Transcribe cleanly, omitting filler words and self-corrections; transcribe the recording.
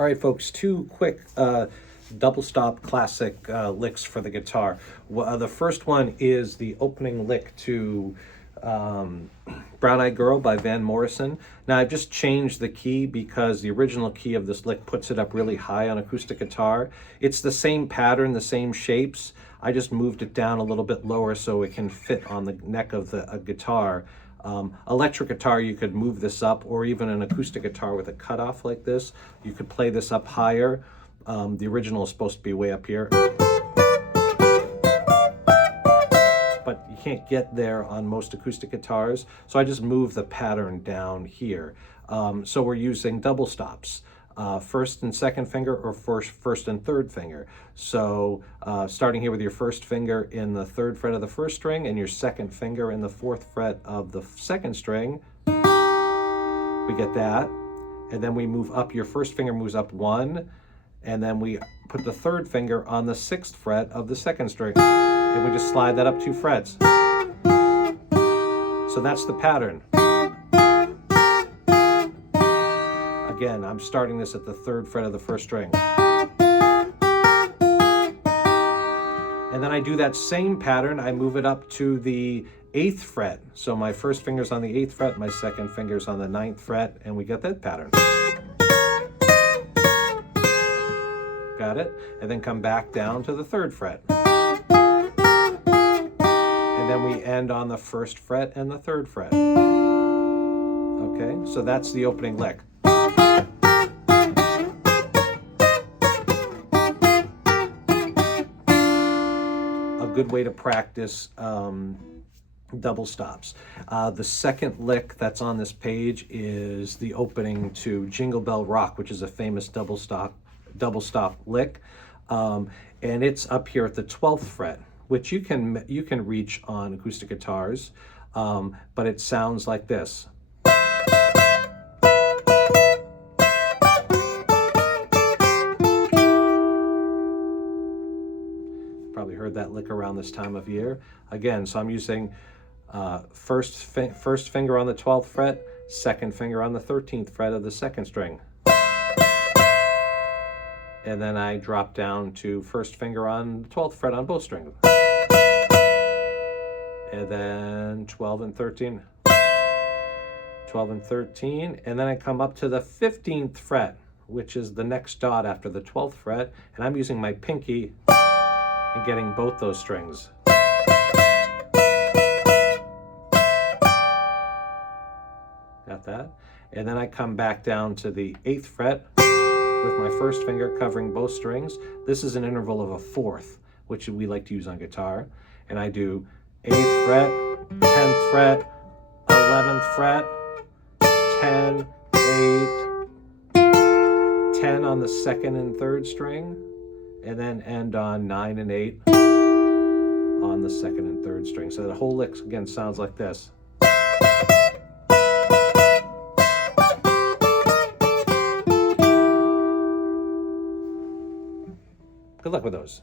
All right, folks, two quick double stop classic licks for the guitar. The first one is the opening lick to Brown Eyed Girl by Van Morrison. Now, I've just changed the key because the original key of this lick puts it up really high on acoustic guitar. It's the same pattern, the same shapes. I just moved it down a little bit lower so it can fit on the neck of the guitar. Electric guitar, you could move this up, or even an acoustic guitar with a cutoff like this, you could play this up higher. The original is supposed to be way up here, but you can't get there on most acoustic guitars, so I just moved the pattern down here. So we're using double stops, first and second finger, or first and third finger. So starting here with your first finger in the third fret of the first string and your second finger in the fourth fret of the second string, we get that. And then we move up, your first finger moves up one, and then we put the third finger on the sixth fret of the second string, and we just slide that up 2 frets. So that's the pattern. Again, I'm starting this at the third fret of the first string. And then I do that same pattern, I move it up to the 8th fret. So my first finger's on the 8th fret, my second finger's on the 9th fret, and we get that pattern. Got it? And then come back down to the 3rd fret. And then we end on the 1st fret and the 3rd fret. Okay, so that's the opening lick. A good way to practice double stops. The second lick that's on this page is the opening to Jingle Bell Rock, which is a famous double stop lick, and it's up here at the 12th fret, which you can reach on acoustic guitars, but it sounds like this. Probably heard that lick around this time of year. Again, so I'm using first finger on the 12th fret, second finger on the 13th fret of the second string. And then I drop down to first finger on the 12th fret on both strings. And then 12 and 13. 12 and 13. And then I come up to the 15th fret, which is the next dot after the 12th fret. And I'm using my pinky and getting both those strings. Got that? And then I come back down to the 8th fret with my first finger covering both strings. This is an interval of a fourth, which we like to use on guitar. And I do 8th fret, 10th fret, 11th fret, 10, 8, 10 on the second and third string, and then end on 9 and 8 on the second and third string. So the whole lick, again, sounds like this. Good luck with those.